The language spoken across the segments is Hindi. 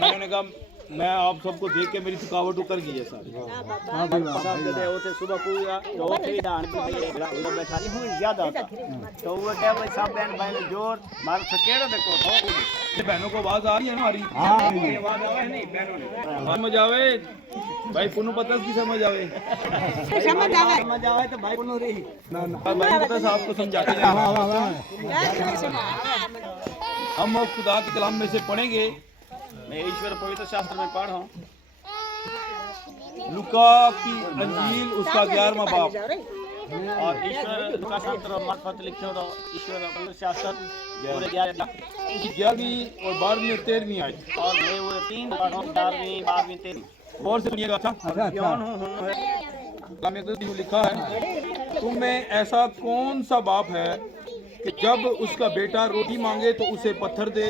मैंने कहा मैं आप सबको देख के मेरी थकावट उतर गई है सारी। सुबह पूरा बैठा ज्यादा होता तो वो टाइम सब बहन भाई ने जोर मार सकेड़ो देखो बहनों को आवाज आ रही है ना हमारी? आवाज आवे नहीं बहनों ने समझ आवे भाई पुनू पता की समझ आवे समझ आवे तो भाई पुनू रही भाई पता साहब को समझाते हैं। हम खुदा के कलाम में से पढ़ेंगे। मैं ईश्वर पवित्र शास्त्र में पढ़ रहा हूँ लुका की अंजील उसका 11वां बाब और ईश्वर लुका शास्त्र मार्फत लिखे तो ईश्वर पवित्र शास्त्र पूरे 11वीं और 12वीं और 13वीं आयत और मैं वो 3 पढ़ रहा हूँ 11वीं 12वीं 13वीं और से सुनिएगा। अच्छा कौन हूँ लिखा है तुम में ऐसा कौन सा बाप है कि जब उसका बेटा रोटी मांगे तो उसे पत्थर दे?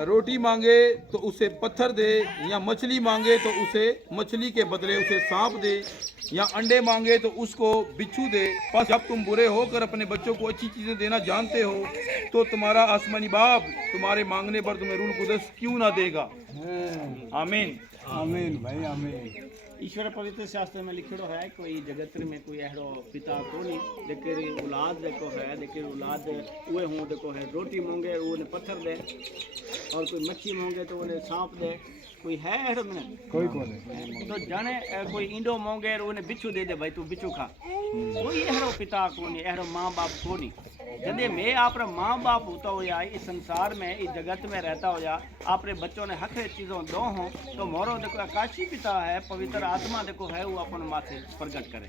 रोटी मांगे तो उसे पत्थर दे, या मछली मांगे तो उसे मछली के बदले उसे सांप दे, या अंडे मांगे तो उसको बिच्छू दे। बस जब तुम बुरे होकर अपने बच्चों को अच्छी चीजें देना जानते हो तो तुम्हारा आसमानी बाप तुम्हारे मांगने पर तुम्हें रूह कुदस क्यों ना देगा। आमीन आमीन भाई आमीन। ईश्वर पवित्र शास्त्र में लिखो है कोई जगत में कोई अहड़ो पिता को नहीं लेकिन औलाद देखो है लेकिन औलाद उहे हूँ देखो है रोटी मांगे उन्हें पत्थर दे और कोई मच्छी मांगे तो उन्हें सांप दे। कोई है अहड़ो में कोई तो जाने कोई इंडो मांगे उन्हें बिच्छू दे दे भाई तू बिच्छू खा। कोई अहड़ो पिता को नहीं अहड़ो माँ बाप को नहीं। जदे मैं आपरा माँ बाप होता हो या इस संसार में इस जगत में रहता हो या आपरे बच्चों ने हर चीज़ों दो हों तो मोरो देखो आकाशी पिता है पवित्र आत्मा देखो है वो अपन माथे प्रकट करे।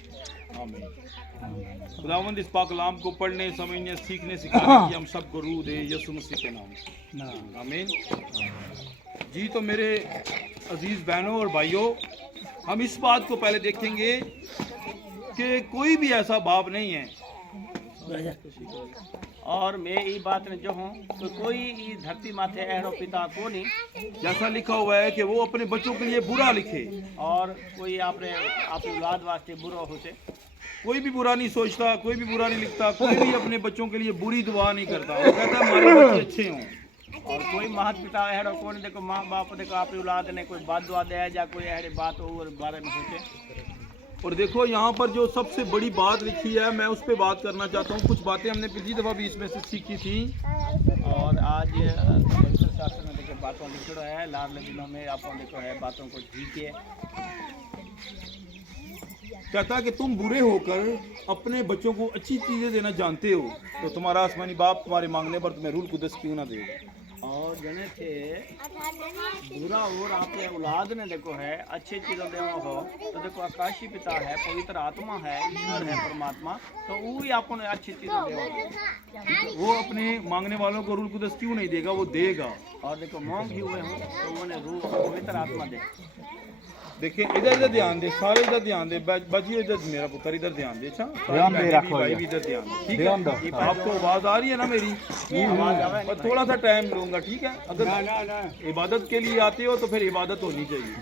खुदावंद इस पाक कलाम को पढ़ने समझने सीखने सिखाने की हम सबको रूह दे यीशु मसीह के नाम से आमीन। जी तो मेरे अजीज बहनों और भाइयों हम इस बात को पहले देखेंगे कि कोई भी ऐसा बाप नहीं है और मैं ये बात ने जो हूँ तो कोई धरती माथे अहड़ो पिता को नहीं जैसा लिखा हुआ है कि वो अपने बच्चों के लिए बुरा लिखे और कोई आपने औलाद वास्ते बुरा होते कोई भी बुरा नहीं सोचता कोई भी बुरा नहीं लिखता कोई भी अपने बच्चों के लिए बुरी दुआ नहीं करता। वो कहता है हमारे बच्चे अच्छे हों। और कोई महत पिता अहड़ो कौन देखो माँ बाप देखो आपकी औलाद ने कोई बात दुआ दे या कोई अहड़े बात हो बारे में सोचे। और देखो यहाँ पर जो सबसे बड़ी बात लिखी है मैं उस पर बात करना चाहता हूँ। कुछ बातें हमने पिछली दफ़ा भी इसमें से सीखी थी और आज शास्त्र में देखो बातों लिखो है लाल दिनों में आप देखो है बातों को जीके कहता कि तुम बुरे होकर अपने बच्चों को अच्छी चीज़ें देना जानते हो तो तुम्हारा आसमानी बाप तुम्हारे मांगने पर तुम्हें रूह कुदस क्यों ना देगा। और जने थे बुरा और आपके औलाद ने देखो है अच्छी चीज़ों देवा हो तो देखो आकाशी पिता है पवित्र आत्मा है ईश्वर है परमात्मा तो वो ही आपको अच्छी चीज़ें देगा। वो अपने मांगने वालों को रूह कुदस क्यों नहीं देगा, वो देगा। और देखो मांग ही हुए हों तो उन्हें रूह पवित्र आत्मा दे। देखिए इधर ध्यान दे, सारे इधर ध्यान दे, बचिए इधर मेरा पुत्र इधर ध्यान दे। अच्छा भाई भी इधर ध्यान दे, ठीक है। आपको आवाज आ रही है ना मेरी? पर थोड़ा सा टाइम लूंगा, ठीक है। अगर इबादत के लिए आते हो तो फिर इबादत होनी चाहिए,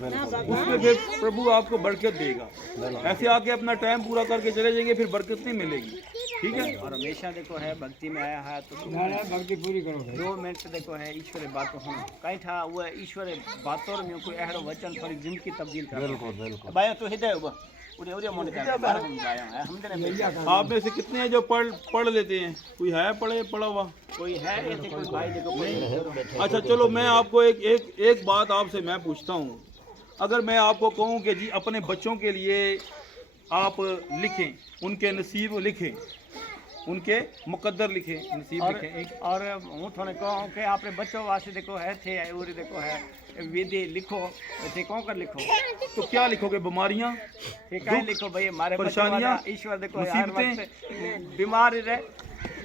उसमें फिर प्रभु आपको बरकत देगा। ऐसे आके अपना टाइम पूरा करके चले जाएंगे फिर बरकत नहीं मिलेगी, ठीक है। और हमेशा देखो है भक्ति में आया है तो भक्ति पूरी करो 2 मिनट देखो है ईश्वर बातों होना कहीं था वो ईश्वर बातों में कोई अहड़ो वचन थोड़ी जिंदगी तब्दील कर। बिल्कुल भाई तो हृदय उड़े उड़े मन का आप में से कितने हैं जो पढ़ लेते हैं? कोई है पढ़ा हुआ? कोई है ऐसे कोई भाई देखो अच्छा चलो मैं आपको एक बात आपसे मैं पूछता हूँ। अगर मैं आपको कहूँ कि जी अपने बच्चों के लिए आप लिखें, उनके नसीब लिखें, उनके मुकद्दर लिखे, नसीब लिखे। और हूँ थोड़े कहूँ कि आपने बच्चों वास्ते देखो है थे और देखो है विधि लिखो थे कौन कर लिखो तो क्या लिखोगे? बीमारियाँ कहीं लिखो भाई हमारे परेशानियाँ ईश्वर देखो हर वक्त बीमार रहे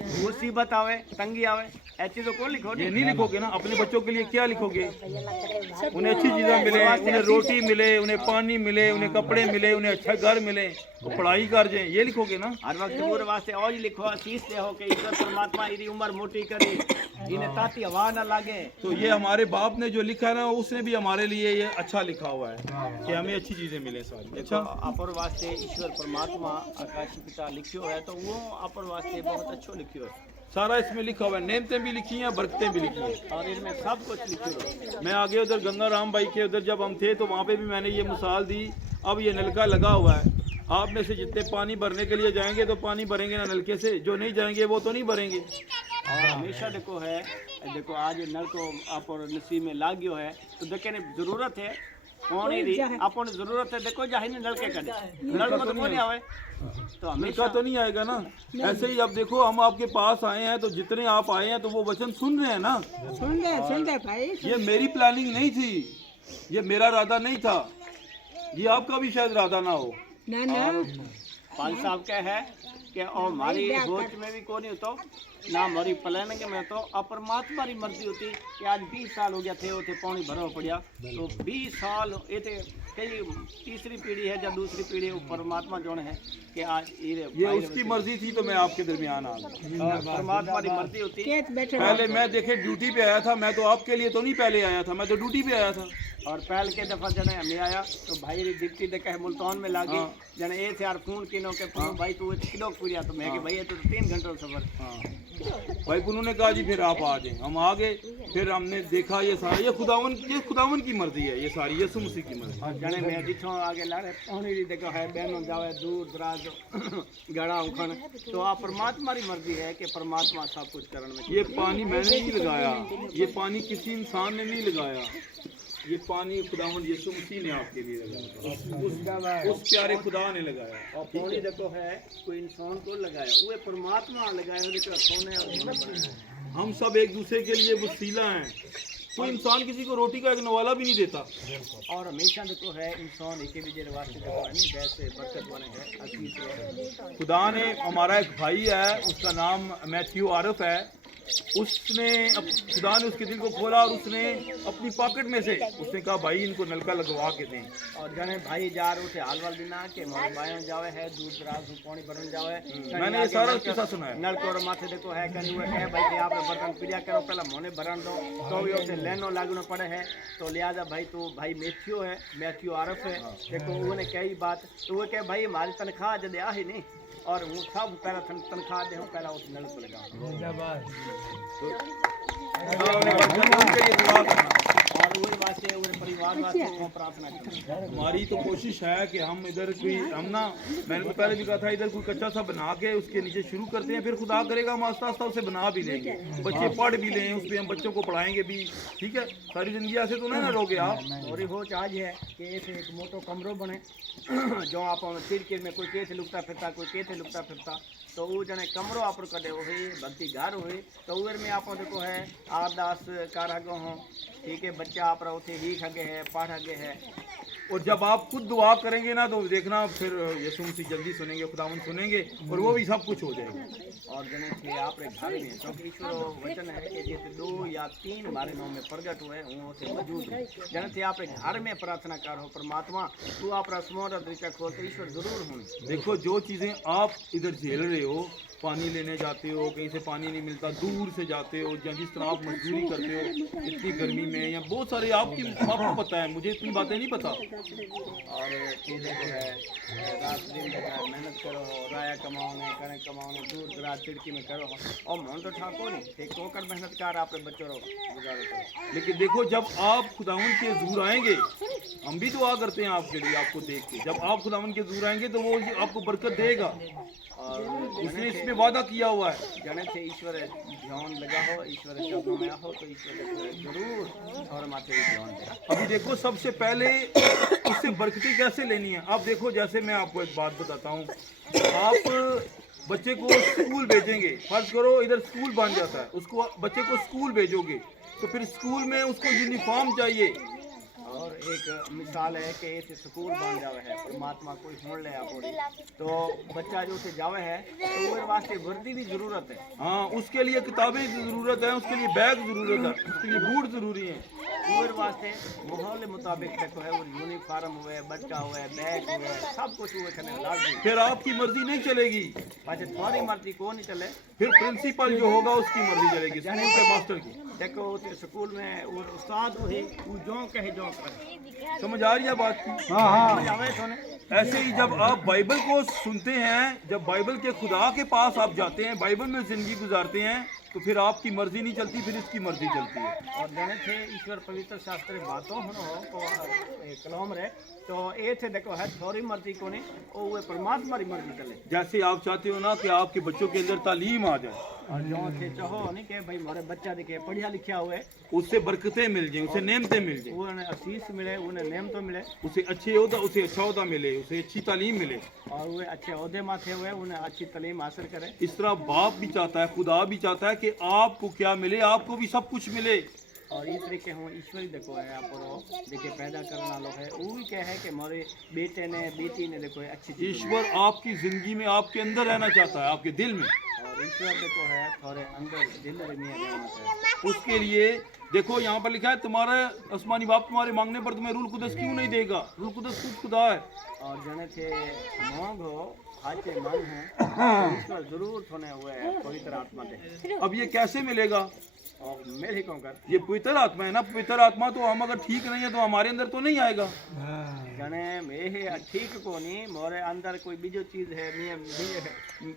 मुसीबत आवे तंगी आवे ऐसी तो कौन लिखो ये नहीं लिखोगे ना, अपने बच्चों के लिए क्या लिखोगे? उन्हें अच्छी चीज़ें मिले, उन्हें रोटी मिले, उन्हें पानी मिले, उन्हें कपड़े मिले, उन्हें अच्छा घर मिले, वो पढ़ाई कर जाए, ये लिखोगे ना। हर वक्त पूरे वास्ते और लिखो आशीष दे हो के ईश्वर परमात्मा इरी उम्र मोटी करे, इन्हें ताती हवा ना लगे। तो ये हमारे बाप ने जो लिखा है ना, उसने भी हमारे लिए ये अच्छा लिखा हुआ है कि हमें अच्छी चीज़ें मिले सारी। अच्छा, अपर वास्ते ईश्वर परमात्मा आकाश पिता लिखियो है तो वो अपर वास्ते बहुत अच्छो लिखियो है। सारा इसमें लिखा हुआ है, नेमतें भी लिखी हैं, बरकतें भी लिखी हैं, और इसमें सब कुछ लिखियो है। मैं आगे उधर गंगा राम भाई के उधर जब हम थे तो वहाँ पे भी मैंने ये मिसाल दी। अब ये नलका लगा हुआ है, आप में से जितने पानी भरने के लिए जाएंगे तो पानी भरेंगे ना नलके से, जो नहीं जाएंगे वो तो नहीं भरेंगे। और हमेशा देखो है, देखो आज नल को आप और नसीब में लाग गयो है तो देखे ने जरूरत है पानी दी, अपन जरूरत है देखो जाहि ने नल के करे, नल को तो नहीं आवे तो नलका हमेशा तो नहीं आएगा ना। ऐसे ही अब देखो हम आपके पास आए हैं तो जितने आप आए हैं तो वो वचन सुन रहे हैं ना। सुन दे भाई। ये मेरी प्लानिंग नहीं थी, ये मेरा इरादा नहीं था, ये आपका भी शायद इरादा ना हो। ना ना पाल साहब का है कि और हमारी सोच में भी कोई नहीं होता ना हमारी प्लानिंग में तो परमात्मा की मर्जी होती कि आज 20 साल हो गया थे उसे पानी भरवा पड़ा तो 20 साल ये थे कई तीसरी पीढ़ी है या दूसरी पीढ़ी परमात्मा जो है कि आज ये उसकी मर्जी थी तो मैं आपके दरमियान आ गया। परमात्मा की मर्जी होती। पहले मैं देखे ड्यूटी पे आया था, मैं तो आपके लिए तो नहीं पहले आया था, मैं तो ड्यूटी पे आया था। और पहल के दफा जने हमें आया तो भाई री डिप्टी दे कहे मुल्तान में लागे जने ए से यार फोन किनो के फोन भाई तू किलो पूरिया तो मैं कि भाई ये तो 3 घंटों सफर। हाँ भाई उन्होंने कहा जी फिर आप आ जाए, हम आ गए। फिर हमने देखा ये सारा ये खुदावन की मर्जी है, ये सारी यीशु मसीह की मर्जी। और जने मैं जिथों आगे लारे पानी री देखो है बहनों जावे दूर दराज गड़ा उखन तो आप परमात्मा की मर्जी है कि परमात्मा सब कुछ करने में। ये पानी मैंने नहीं लगाया, ये पानी किसी इंसान ने नहीं लगाया, ये पानी खुदावन यीशु मसीह ने आपके लिए लगाया, उस प्यारे खुदा ने लगाया। और पानी देखो है कोई इंसान को लगाया वो परमात्मा लगाया उसका सोने और हम सब एक दूसरे के लिए वसीला हैं। कोई इंसान किसी को रोटी का एक नवाला भी नहीं देता। और हमेशा देखो है इंसान एक भी देर वास्ते देखो है नहीं वैसे बरकत बने है आशीष है। खुदा ने हमारा एक भाई है उसका नाम मैथ्यू आरफ है, उसने खुदा ने उसके दिल को खोला और उसने अपनी पॉकेट में से उसने कहा भाई इनको नलका लगवा के दें। और जने भाई जा रहे थे हाल वाल बिना के हमारे बायों जावे है दूर दराज पानी भरन जावे मैंने ये सारा किस्सा सुना है। नल को माथे देखो है कहीं हुए है भाई आप बर्तन पिया करो पहला मोने भरन दो तो भी उसे लेनो लागनो पड़े है तो लिहाजा भाई तो भाई मैथ्यू है मैथ्यू आरफ है देखो उन्होंने कही बात तो वो कहे भाई हमारी तनख्वाह जब आ ही नहीं और वो सब पहला तनख्वाह दे पहला उस नल को लगा और वही वास्ते वो परिवार वास्ते को प्रार्थना करना। हमारी तो कोशिश है कि हम इधर कोई हम ना, मैंने तो पहले भी कहा था इधर कोई कच्चा सा बना के उसके नीचे शुरू करते हैं, फिर खुदा करेगा हम आस्ता आस्ता उसे बना भी लेंगे, बच्चे पढ़ भी लें, उस पर हम बच्चों को पढ़ाएंगे भी। ठीक है, सारी जिंदगी ऐसे तो नहीं ना रहोगे आप। और हो आज है कि ऐसे एक मोटो कमरो बने जो आप किरकिर में कोई कैसे लुकता फिरता कोई कैसे लुकता फिरता तो वो जने कमरो आप कदे हो भक्ति घर हुए तो उधर में आप देखो है 8-10 कार आगे हों ठीक है बच्चा आप रहो थे ही खगे है पढ़ आगे है। और जब आप खुद दुआ करेंगे ना तो देखना फिर यीशु मसीह जल्दी सुनेंगे, खुदावन सुनेंगे और वो भी सब कुछ हो जाएगा। और जने थे आपरे घर में क्योंकि ईश्वर वचन है कि जैसे 2 या 3 हमारे नाम में प्रगट हुए वो से मौजूद है। जने थे आपरे घर में प्रार्थना करो परमात्मा तू आप रस्मों और दृष्टि खोल तो ईश्वर जरूर होंगे। देखो जो चीज़ें आप इधर झेल रहे हो, पानी लेने जाते हो कहीं से पानी नहीं मिलता, दूर से जाते हो, या जिस तरह आप मजदूरी करते हो इतनी गर्मी में, या बहुत सारे आपको पता है, मुझे इतनी बातें नहीं पता। और चीज़ें जो है रात दिन मेहनत करो राया कमाओने कने कमाओने दूर दराज चिड़की में करो और मन तो ठाको नहीं एक होकर मेहनत कर आप बच्चों गुजारो करो। लेकिन देखो जब आप खुदावन के दूर आएंगे, हम भी दुआ करते हैं आपके लिए आपको देख के, जब आप खुदावन के दूर आएंगे तो वो आपको बरकत देगा और उसने इसमें वादा किया हुआ है। जने थे ईश्वर ध्यान लगा हो ईश्वर शब्दों में हो तो ईश्वर जरूर और माथे ध्यान देगा। अभी देखो सबसे पहले उससे बरकती कैसे लेनी है। आप देखो जैसे मैं आपको एक बात बताता हूँ, आप बच्चे को स्कूल भेजेंगे, फर्ज करो इधर स्कूल बन जाता है, उसको बच्चे को स्कूल भेजोगे तो फिर स्कूल में उसको यूनिफॉर्म चाहिए, और एक मिसाल है कि इतने स्कूल बन जावे है परमात्मा कोई सुन ले आप तो बच्चा जो से जावे है तो वो वास्ते वर्दी की जरूरत है। हाँ, उसके लिए किताबें की जरूरत है, उसके लिए बैग जरूरत है, उसके लिए बूट जरूरी है। वो वास्ते माहौल के मुताबिक देखो है वो यूनिफॉर्म हुए बच्चा हुए बैग हुए सब कुछ हुए करने लाजमी। फिर आपकी मर्जी नहीं चलेगी, अच्छा तुम्हारी मर्जी को नहीं चले फिर प्रिंसिपल जो होगा उसकी मर्जी चलेगी, स्कूल के मास्टर की। देखो उसे स्कूल में वो उस्ताद वही वो जो कहे जो करे। समझ आ रही है बात की? हाँ हाँ समझ आवे तो ने? ऐसे ही जब आप बाइबल को सुनते हैं, जब बाइबल के खुदा के पास आप जाते हैं, बाइबल में जिंदगी गुजारते हैं, तो फिर आपकी मर्जी नहीं चलती, फिर इसकी मर्जी चलती है। और जाने थे ईश्वर पवित्र शास्त्र बातों हो को कलम रे तो ये थे देखो है थोड़ी मर्जी को नहीं और वो परमात्मा की मर्जी चले। जैसे आप चाहते हो ना कि आपके बच्चों के अंदर तालीम आ जाए, और जो थे चाहो नहीं कि भाई हमारे बच्चा देखे पढ़िया लिखा हुए उससे बरकतें मिल जाए, उसे नेमतें मिल जाए, उन्हें आशीष मिले उन्हें नेम तो मिले उसे उसे अच्छा ओहदा मिले, उसे अच्छी तालीम मिले। और वे अच्छे ओहदे माथे हुए उन्हें अच्छी तालीम हासिल करे। इस तरह बाप भी चाहता है, खुदा भी चाहता है कि आपको क्या मिले, आपको भी सब कुछ मिले। और इस तरीके हम ईश्वरी देखो है आप देखे पैदा करने वालों है वो भी क्या है कि हमारे बेटे ने बेटी ने देखो है अच्छी चीज़ ईश्वर आपकी जिंदगी में आपके अंदर रहना चाहता है, आपके दिल में। और ईश्वर देखो है थोड़े अंदर दिल में रहना है। उसके लिए देखो यहाँ पर लिखा है तुम्हारा आसमानी बाप तुम्हारे मांगने पर तुम्हें रूल कुदस क्यों नहीं देगा? रूल कुदस खुद खुदा है। और जने थे मांग हो आचे मन है तो ईश्वर जरूर होने हुए है पवित्र आत्मा दे। अब ये कैसे मिलेगा? और मेरे कौन कर ये पवित्र आत्मा है ना, पवित्र आत्मा तो हम अगर ठीक नहीं है तो हमारे अंदर तो नहीं आएगा। जने मेरे ठीक को नहीं मोरे अंदर कोई बीजो चीज है नियम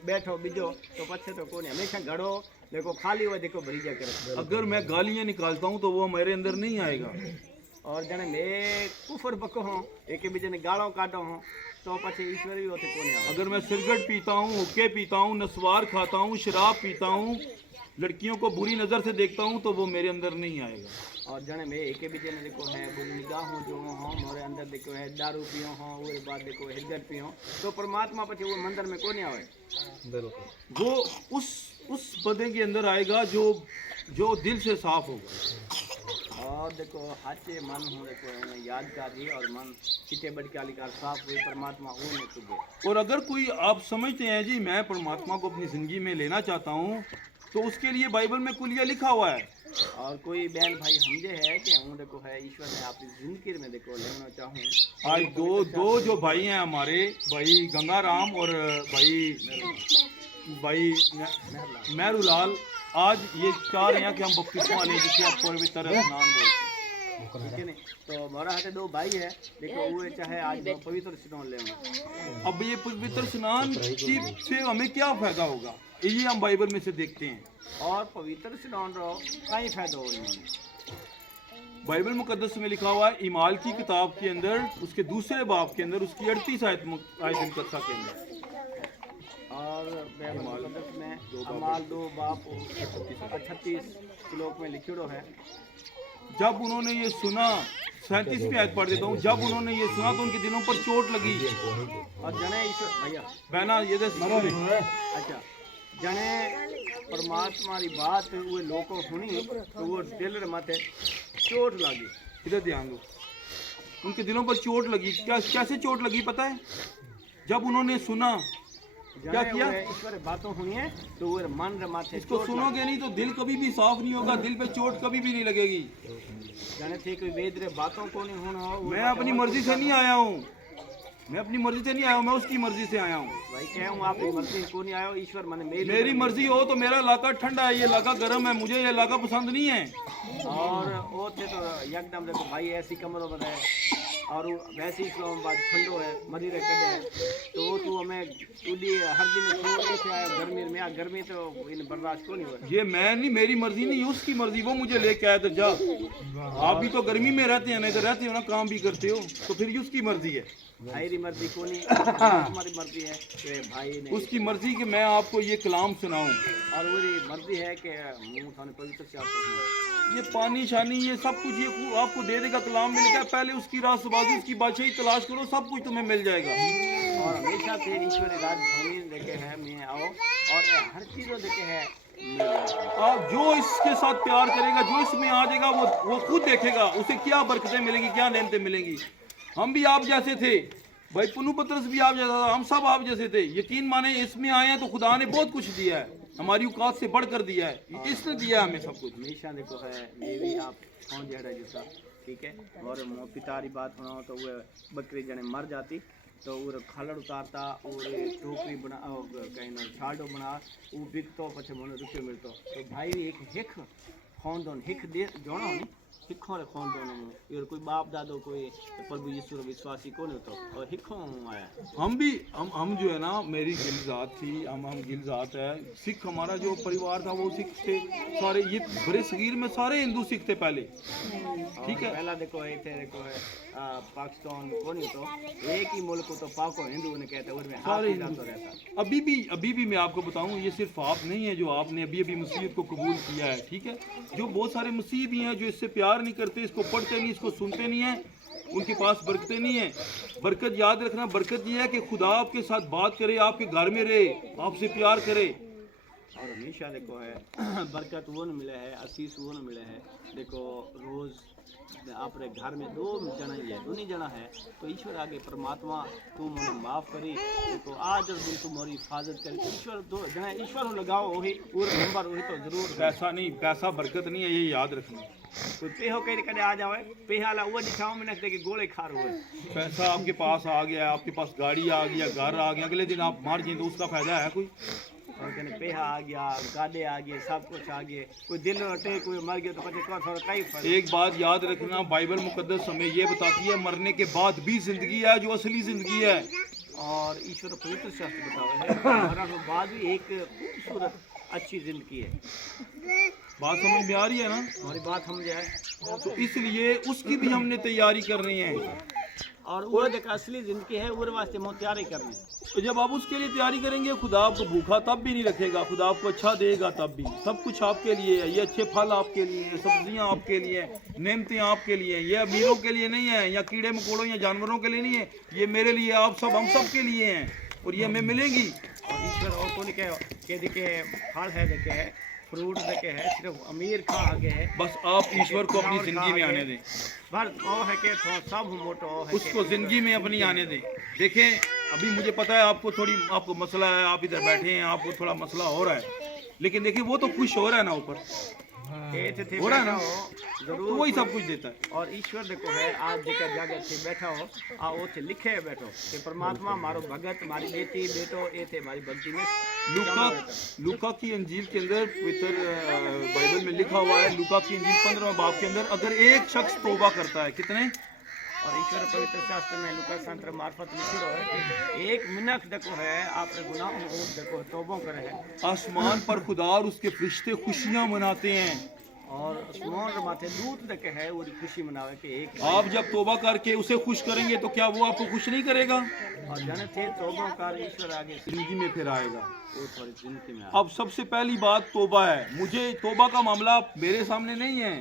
बैठो बीजो तो पछे तो कोनी हमेशा घड़ो देखो खाली हुआ देखो भरी जा करे। अगर मैं गालियाँ निकालता हूँ तो वो मेरे अंदर नहीं आएगा। और जने मैं कुफर बको हूँ एक बीजे ने गालों काटो हूँ तो पछे ईश्वर भी होते कोनी आवे। अगर मैं सिगरेट पीता हूँ, हुक्के पीता हूँ, नस्वार खाता हूँ, शराब पीता हूँ, लड़कियों को बुरी नज़र से देखता हूँ तो वो मेरे अंदर नहीं आएगा। और जने मैं एक बीजे ने देखो है बुरी निगाहों जो हो मोरे अंदर देखो है दारू पियो हो वो बाद देखो हिजर पियो तो परमात्मा पछे वो मंदिर में कोनी आवे। वो उस बंदे के अंदर आएगा जो दिल से साफ होगा। और देखो हाचे मन हो देखो यादगारी और मन चिटे बड़काली का साफ हुई परमात्मा वो ने तुझे। और अगर कोई आप समझते हैं जी मैं परमात्मा को अपनी ज़िंदगी में लेना चाहता हूँ तो उसके लिए बाइबल में कुलिया लिखा हुआ है। और कोई बहन भाई समझे है कि हूँ देखो है ईश्वर ने आपकी जिंदगी में देखो लेना चाहूँ। आज दो जो भाई हैं हमारे, भाई गंगाराम और भाई मेहरुलाल, आज ये चाह रहे हैं कि हम बपतिस्मा लें जिसे आप पवित्र स्नान बोलते हैं। ठीक है नहीं तो हमारा हाथे दो भाई है देखो वो चाहे आज पवित्र स्नान ले। अब ये पवित्र स्नान से हमें क्या फायदा होगा ये हम बाइबल में से देखते हैं। और पवित्र स्नान रहो कहीं फायदा हो इन्होंने। बाइबल मुकद्दस में लिखा हुआ है इमाल की किताब के अंदर उसके दूसरे बाब के अंदर उसकी 38 आयत मुकद्दसा के अंदर। और बाइबल मुकद्दस में अमाल 2 बाब 38 श्लोक में लिखिड़ो है। जब उन्होंने ये सुना, 37वीं आयत पढ़ देता हूँ, जब उन्होंने ये सुना तो उनके दिलों पर चोट लगी। और जने ईश्वर भैया बहना ये अच्छा जने परमात्मा की बात वो लोगों सुनी तो वो दिल माथे चोट लगी। इधर ध्यान दो, उनके दिलों पर चोट लगी। कैसे चोट लगी पता है? जब उन्होंने सुना क्या किया? ईश्वर बातों सुनिए तो वो मन रे माथे इसको सुनोगे नहीं तो दिल कभी भी साफ नहीं होगा, दिल पे चोट कभी भी नहीं लगेगी। जाने थे कोई वेद रे बातों को नहीं होना। मैं अपनी मर्जी से नहीं आया हूँ, मैं अपनी मर्जी से नहीं आया हूँ, मैं उसकी मर्जी से आया हूँ। भाई क्या हूँ आपकी मर्जी को नहीं आया ईश्वर मैंने मेरी मर्जी हो तो मेरा इलाका ठंडा है, ये इलाका गर्म है, मुझे ये इलाका पसंद नहीं है। और वो थे तो एकदम देखो भाई ऐसी कमरों बताए और वैसे ही इस्लामाबाद ठंडो है मरी रे कदे है तो तू हमें उदी हर दिन तू ऐसे आया गर्मी में आ गर्मी तो इन बर्दाश्त को नहीं हो। ये मैं नहीं, मेरी मर्जी नहीं, उसकी मर्जी, वो मुझे लेके आया तो जा। आप भी तो गर्मी में रहते हैं, नहीं तो रहते हो ना, काम भी करते हो, तो फिर ये उसकी मर्जी है। भाई री मर्जी को नहीं हमारी मर्जी है कि भाई ने उसकी मर्जी कि मैं आपको ये कलाम सुनाऊं और वो मर्जी है कि मुंह थाने पवित्र शास्त्र ये पानी शानी ये सब कुछ ये आपको दे देगा। कलाम में लिखा है पहले उसकी रास्तबाजी उसकी बादशाही तलाश करो, सब कुछ तुम्हें मिल जाएगा। और हमेशा से ईश्वर राजभूमि देखे है मैं आओ और हर चीज़ों देखे है आप जो इसके साथ प्यार करेगा, जो इसमें आ जाएगा, वो खुद देखेगा उसे क्या बरकतें मिलेंगी, क्या नेमतें मिलेंगी। हम भी आप जैसे थे भाई, पुन्नू पत्रस भी आप जैसा था, हम सब आप जैसे थे। यकीन माने इसमें आए हैं तो खुदा ने बहुत कुछ दिया है, हमारी औकात से बढ़कर दिया है, इसने दिया हमें सब कुछ। हमेशा देखो है ये भी आप कौन जड़ा जैसा ठीक है। और पितारी बात सुनाओ तो वो बकरी जने मर जाती तो वो खालड़ उतारता और टोकरी बना कहीं ना छाड़ो बना वो बिकतो पछे मन रुपये मिलतो। तो भाई एक हिख खानदान हिख दे जोड़ो नहीं हिखों रे खानदान में और कोई बाप दादो कोई प्रभु यीशु रे विश्वासी कौन होतो और हिखों आया। हम जो है ना, मेरी गिलजात थी, हम गिलजात है। सिख हमारा जो परिवार था वो सिख थे सारे, ये बड़े सगीर में सारे हिंदू सिख थे पहले, ठीक है। पहला देखो है देखो है पाकिस्तान कौन होतो एक ही मुल्क तो पाको हिंदू ने कहते हैं उसमें सारे हिंदू रहता। अभी भी मैं आपको बताऊं, ये सिर्फ आप नहीं है जो आपने अभी मसीहत को कबूल किया है, ठीक है। जो बहुत सारे मसीह भी हैं जो इससे प्यार नहीं करते, इसको पढ़ते नहीं, इसको सुनते नहीं है, उनके पास बरकतें नहीं है। बरकत याद रखना, बरकत ये है कि खुदा आपके साथ बात करे, आपके घर में रहे, आपसे प्यार करे। और हमेशा देखो है बरकत वो न मिले है, आशीष वो न मिले है। देखो रोज अपने घर में दो जना ही है, दोनों जना है तो ईश्वर आगे परमात्मा तू मुझे माफ करी तो आज और दिन तू मोरी हिफाजत करी तो ईश्वर दो जना ईश्वर लगाओ वही पूरा नंबर वही तो जरूर। पैसा नहीं, पैसा बरकत नहीं है, ये याद रखना। कोई पेहो कहीं कदे आ जावे पेहाला वो दिखाओ में नखते के गोले खा रहे हो। पैसा आपके पास आ गया, आपके पास गाड़ी आ गया, घर आ गया, अगले दिन आप मार जाए तो उसका फायदा है कोई? और कहने पेहा आ गया, गाड़े आ गए, सब कुछ आ गए, कोई दिल अटे कोई मर गया तो पता थोड़ा कई फर्क। एक बात याद रखना, बाइबल मुकद्दस हमें ये बताती है मरने के बाद भी जिंदगी है जो असली जिंदगी है। और ईश्वर पवित्र शास्त्र बताओ है मरने के बाद भी एक खूबसूरत अच्छी जिंदगी है। बात समझ में आ रही है ना? हमारी बात समझ आए तो इसलिए उसकी भी हमने तैयारी कर रही है। और वो देखा असली जिंदगी है वो वास्ते हम तैयारी करनी। तो जब आप उसके लिए तैयारी करेंगे, खुदा आपको भूखा तब भी नहीं रखेगा, खुदा आपको अच्छा देगा तब भी। सब कुछ आपके लिए है, ये अच्छे फल आपके लिए है, सब्जियां आपके लिए है, नेमतें आपके लिए, ये अमीरों के लिए नहीं है या कीड़े मकोड़ों या जानवरों के लिए नहीं है, ये मेरे लिए, आप सब, हम सब के लिए हैं और ये हमें मिलेंगी। और ईश्वर और को के देखे फल है देखे है फ्रूट देखे है, सिर्फ अमीर खा आगे है। बस आप ईश्वर को अपनी जिंदगी में आने दें, बस ओ है के तो सब मोटो है उसको जिंदगी में अपनी आने दें। देखें अभी मुझे पता है आपको मसला है, आप इधर बैठे हैं, आपको थोड़ा मसला हो रहा है, लेकिन देखिए वो तो खुश हो रहा है ना ऊपर, हो रहा है ना, तो वही सब कुछ देता है। और ईश्वर देखो है आज जगह जगह से बैठा हो आ ओथे लिखे है बैठो कि परमात्मा मारो भगत मारी बेटी बेटो ए थे मारी भक्ति में। लूका की अंजील के अंदर पवित्र बाइबल में लिखा हुआ है, लूका की अंजील 15 बाब के अंदर, अगर एक शख्स तौबा करता है, कितने? और ईश्वर पवित्र शास्त्र में लूका शास्त्र मार्फत लिखी हो है कि एक मिनट देखो है आपने गुनाह देखो तौबा करे है। आसमान पर खुदा और उसके फरिश्ते खुशियां मनाते हैं और आसमान माथे दूत देखे है वो खुशी मनावे कि एक आप जब तौबा करके उसे खुश करेंगे तो क्या वो आपको खुश नहीं करेगा? और जन थे तौबा कर ईश्वर आगे जिंदगी में फिर आएगा। वो थोड़ी जिंदगी में अब सबसे पहली बात तौबा है। मुझे तौबा का मामला मेरे सामने नहीं है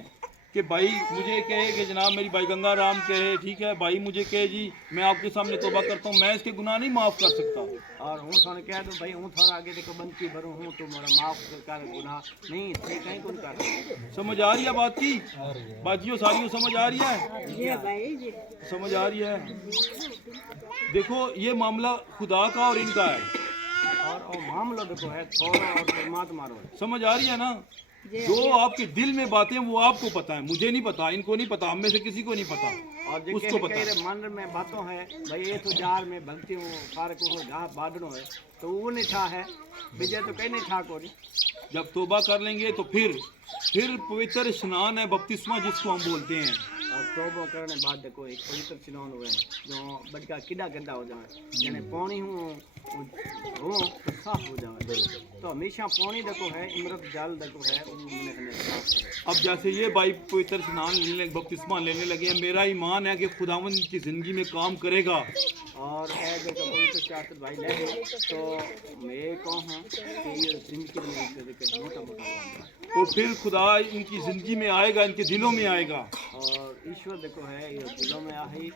कि भाई मुझे कहे कि जनाब मेरी भाई गंगा राम कहे, ठीक है भाई मुझे कहे जी मैं आपके सामने तौबा करता हूँ, मैं इसके गुनाह नहीं माफ़ कर सकता। और हूँ थोड़ा कह दो भाई हूँ थोड़ा आगे देखो बनती भरूँ हूँ तो मेरा माफ़ कर गुनाह नहीं थे कहीं कौन कर। समझ आ रही है बात की? बाजियों सारियों समझ आ रही है? जी भाई जी समझ आ रही है? देखो ये मामला खुदा का और इनका है, और मामला देखो है थोड़ा और परमात्मा रो समझ आ रही है ना? जो आपके दिल में बातें वो आपको पता है, मुझे नहीं पता, इनको नहीं पता, हम में से किसी को नहीं पता, और उसको पता है। मन में बातों है भाई ये तो जार में भक्ति हूँ कारक हूँ घास बादनो है तो वो नहीं था है विजय तो कहीं नहीं था कोई। जब तौबा कर लेंगे तो फिर पवित्र स्नान है, बपतिस्मा जिसको हम बोलते हैं। और तौबा करने बाद देखो एक पवित्र स्नान हुए जो बड़का किडा गंदा हो जाए यानी पानी हूँ हो तो साफ हो जाए। तो हमेशा पानी देखो है इमरत जल देखो है साफ करे। अब जैसे ये भाई पवित्र स्नान लेने बपतिस्मा लेने लगे हैं, मेरा ईमान है कि खुदावंद की जिंदगी में काम करेगा। और देखो पवित्र शास्त्र भाई ले तो मैं कहूँ कि ये जिंदगी में मोटा मोटा और फिर खुदा इनकी ज़िंदगी में आएगा, इनके दिलों में आएगा। और ईश्वर देखो है ये दिलों में आहे।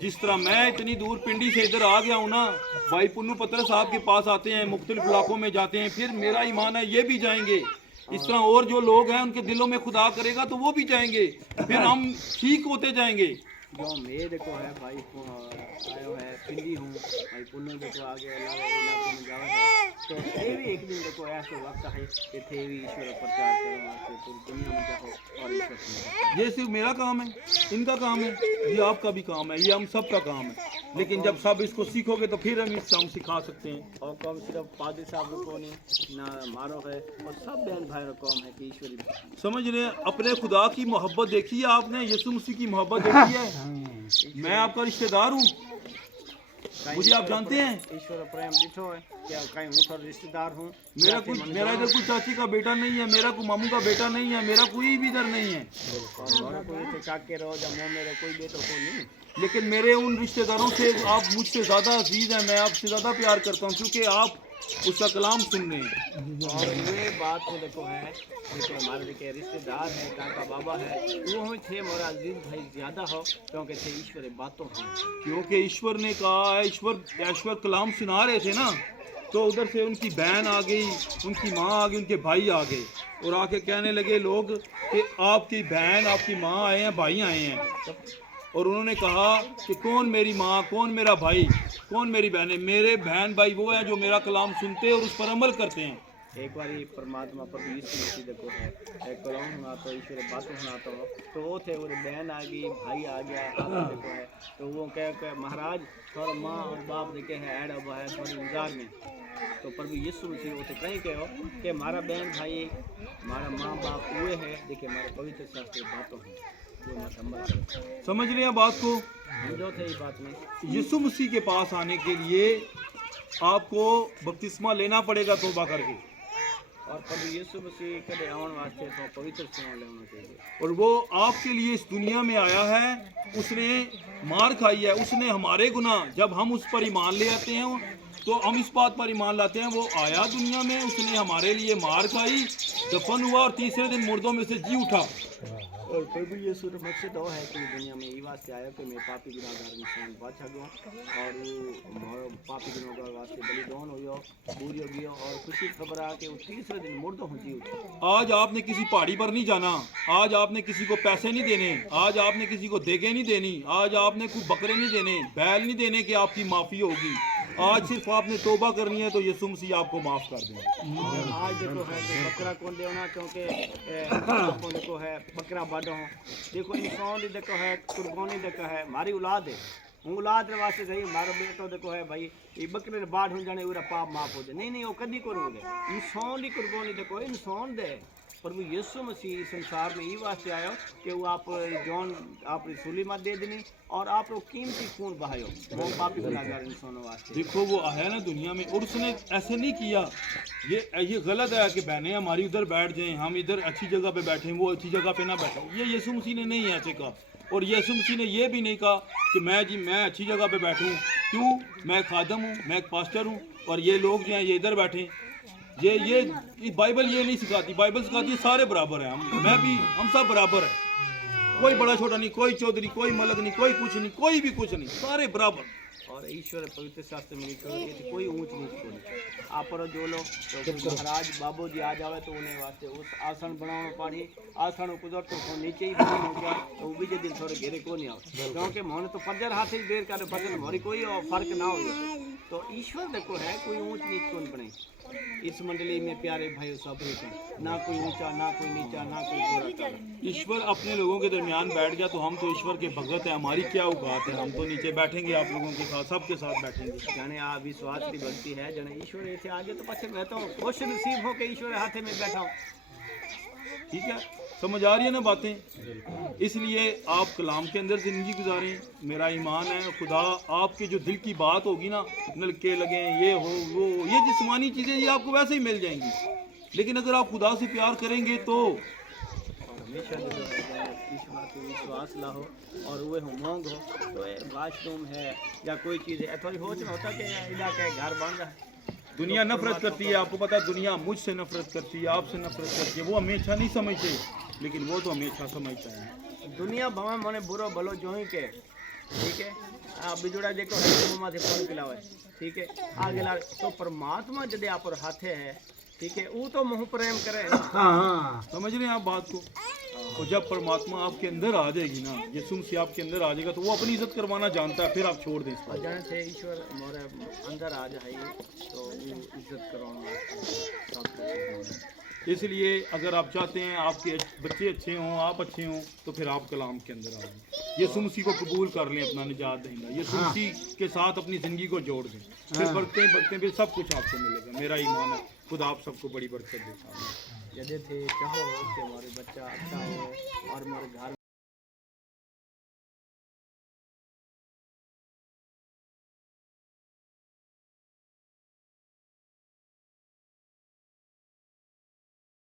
जिस तरह मैं इतनी दूर पिंडी से इधर आ गया हूँ ना, भाई पुन्नू पत्र साहब के पास आते हैं, मुख्तलिफ इलाकों में जाते हैं, फिर मेरा ईमान है ये भी जाएंगे। इस तरह और जो लोग हैं उनके दिलों में खुदा करेगा तो वो भी जाएंगे, फिर हम ठीक होते जाएंगे। जो मैं देखो है भाई आयो है पिंडी हूँ भाई पुन्नू देखो आगे इलाकों में जावा है, तो थे भी एक दिन देखो ऐसा वक्त है कि थे भी ईश्वर प्रचार करो वास्ते पूरी दुनिया में जाओ और ईश्वर सुनो। ये सिर्फ मेरा काम है, इनका काम है, ये आपका भी काम है, ये हम सब का काम है। लेकिन जब सब इसको सीखोगे तो फिर हम इसको हम सिखा सकते हैं। और कौम सिर्फ पादी साहब को नहीं ना मारो है, और सब बहन भाई कौम है कि ईश्वरी समझ रहे हैं। अपने खुदा की मोहब्बत देखी है आपने, यीशु मसीह की मोहब्बत देखी है। मैं आपका रिश्तेदार हूँ, मुझे आप जानते हैं। ईश्वर प्रेम दिखो है क्या कहीं हूँ तो रिश्तेदार हूँ। मेरा इधर कोई चाची का बेटा नहीं है, मेरा कोई मामू का बेटा नहीं है, मेरा कोई भी इधर नहीं है। कोई काके रहो जब मेरे कोई बेटो को नहीं, लेकिन मेरे उन रिश्तेदारों से आप मुझसे ज़्यादा अजीज हैं, मैं आपसे ज़्यादा प्यार करता हूँ क्योंकि आप उसका कलाम सुन रहे हैं। और ये बात तो देखो है देखो हमारे देखिए रिश्तेदार है, काका बाबा है, वो हमें थे मोरा अजीज भाई ज़्यादा हो क्योंकि थे ईश्वर बातों हैं। क्योंकि ईश्वर ने कहा है, ईश्वर कलाम सुना रहे थे ना, तो उधर से उनकी बहन आ गई, उनकी माँ आ गई, उनके भाई आ गए और आके कहने लगे लोग कि आपकी बहन आपकी माँ आए हैं, भाई आए हैं। और उन्होंने कहा कि कौन मेरी माँ, कौन मेरा भाई, कौन मेरी बहन। मेरे बहन भाई वो हैं जो मेरा कलाम सुनते हैं और उस पर अमल करते हैं। एक बार परमात्मा पर यीशु मसीह देखो है एक कलाम सुना तो ईश्वर बातें सुनाता हो, तो वो थे वो बहन आ गई, भाई आ गया देखो है, तो वो कह महाराज थोड़ा माँ और बाप देखे है ऐड हुआ है थोड़ी इंतजार में। तो प्रभु यीशु मसीह वो तो कहीं कहो कि हमारा बहन भाई हमारा माँ बाप हुए हैं, देखिए हमारे पवित्र शास्त्र बातों हैं, वो मत अमल करो। समझ रहे हैं बात को। जो थे इस बात में यीशु मसीह के पास आने के लिए आपको बपतिस्मा लेना पड़ेगा तौबा करके, और प्रभु यीशु मसीह कदे आवन वास्ते तो पवित्र स्नान लेना चाहिए। और वो आपके लिए इस दुनिया में आया है, उसने मार खाई है, उसने हमारे गुनाह, जब हम उस पर ईमान ले आते हैं तो हम इस बात पर ईमान लाते हैं वो आया दुनिया में, उसने हमारे लिए मार खाई, दफन हुआ और तीसरे दिन मुर्दों में से जी उठा। और प्रभु यीशु रो मकसद वो है कि दुनिया में ई वास्ते आया कि मैं पापी गुनाहगार इंसान बचा गयो और वो पापी गुनाहगार वास्ते बलिदान होयो, पूरी हो गयो और खुशी खबर आ के वो तीसरे दिन मुर्दों हो जी उठा। आज आपने किसी पहाड़ी पर नहीं जाना, आज आपने किसी को पैसे नहीं देने, आज आपने किसी को देगे नहीं देनी, आज आपने कोई बकरे नहीं देने, बैल नहीं देने कि आपकी माफ़ी होगी। आज सिर्फ आपने तौबा करनी है तो यीशु मसीह आपको माफ़ कर देगा। आज देखो है कि बकरा कौन देना क्योंकि देखो है बकरा बाडो देखो इंसान ही देखो है कुर्बानी देखो है हमारी औलाद है, हूँ औलाद रे वास्ते सही मारो बेटो देखो है भाई ये बकरे ने बाढ़ हो जाने पूरा पाप माफ हो जाए, नहीं वो कदी को इंसान की कुर्बानी देखो इंसान दे। प्रभु यीशु मसीह संसार में ये वास्ते आयो कि वो आप जॉन आप सूली मत दे देनी और आप लोग कीमती खून बहायो वो पापी गुनाहगार इंसानों वास्ते। देखो वो आया ना दुनिया में और उसने ऐसे नहीं किया, ये गलत है कि बहनें हमारी उधर बैठ जाएं, हम इधर अच्छी जगह पे बैठें, वो अच्छी जगह पे ना बैठें। ये यीशु मसीह ने नहीं ऐसे कहा, और यीशु मसीह ने ये भी नहीं कहा कि मैं अच्छी जगह पे बैठूं। क्यों? मैं खादम हूँ, मैं एक पास्टर हूँ और ये लोग जो हैं ये इधर बैठें। ये बाइबल ये नहीं सिखाती, बाइबल सिखाती है सारे बराबर हैं, हम सब बराबर हैं, कोई बड़ा छोटा नहीं, कोई चौधरी, कोई मलक नहीं, कोई कुछ नहीं, कोई भी कुछ नहीं, सारे बराबर। और ईश्वर पवित्र शास्त्र में लिखा है कि कोई ऊंच नीच को नहीं। आप पर जो लोग तो महाराज बाबू जी आ जावे तो उन्हें वास्ते उस आसन बनाना पड़ी, आसन गुजर तो नीचे ही बनी हो गया तो भी दिन थोड़े घेरे को नहीं आओ क्योंकि मोहन तो फजर हाथ ही देर कर फजर मोरी कोई फर्क ना हो। तो ईश्वर देखो है कोई ऊंच नीच को नहीं बने। इस मंडली में प्यारे भाई सब ना कोई ऊंचा ना कोई नीचा ना कोई गोरा। ईश्वर अपने लोगों के दरमियान बैठ गया तो हम तो ईश्वर के भगत हैं, हमारी क्या औकात है, हम तो नीचे बैठेंगे आप लोगों के साथ, सबके साथ बैठेंगे। जाने आप विश्वास की भक्ति है जाने ईश्वर ऐसे आगे तो पीछे बैठा हूँ, खुश नसीब हो के ईश्वर हाथे में बैठा हूँ। ठीक है, समझ आ रही है ना बातें। इसलिए आप कलाम के अंदर ज़िंदगी गुजारें। मेरा ईमान है खुदा आपके जो दिल की बात होगी ना, नलके लगे ये हो वो, ये जिस्मानी चीज़ें ये आपको वैसे ही मिल जाएंगी, लेकिन अगर आप खुदा से प्यार करेंगे तो हमेशा विश्वास ला हो और वह हो मोंग हो तो वाशरूम है या कोई चीज़ है थोड़ी होच में होता कि इलाके घर बन रहा है दुनिया नफरत करती है, आपको पता है दुनिया मुझसे नफरत करती है, आपसे नफरत करती है। वो हमेशा नहीं समझते, लेकिन वो तो हमेशा समझता है। दुनिया भवे मने बुरो भलो जोई के, ठीक है। आप बिजुड़ा देखो मुंह से फोन पिलावे, ठीक है। आगे ला तो परमात्मा जदे आप और हाथे है, ठीक है, वो तो मोह प्रेम करे। हाँ समझ रहे हैं आप बात को? और जब परमात्मा आपके अंदर आ जाएगी ना, यीशु मसीह आपके अंदर आ जाएगा, तो वो अपनी इज्जत करवाना जानता है, फिर आप छोड़ दें इसको। और जाने से ईश्वर मोरे अंदर आ जाए तो वो इज्जत कराना। इसलिए अगर आप चाहते हैं आपके बच्चे अच्छे हों, आप अच्छे हों, तो फिर आप कलाम के अंदर आ जाएं। यीशु मसीह को कबूल कर लें, अपना निजात देंगे। यीशु मसीह के साथ अपनी ज़िंदगी को जोड़ दें, फिर बढ़ते बढ़ते फिर सब कुछ आपको मिलेगा। मेरा ईमान है, खुदा आप सबको बड़ी बरकत देता है। यदि थे चाहो कि हमारे बच्चा अच्छा हो और हमारे घर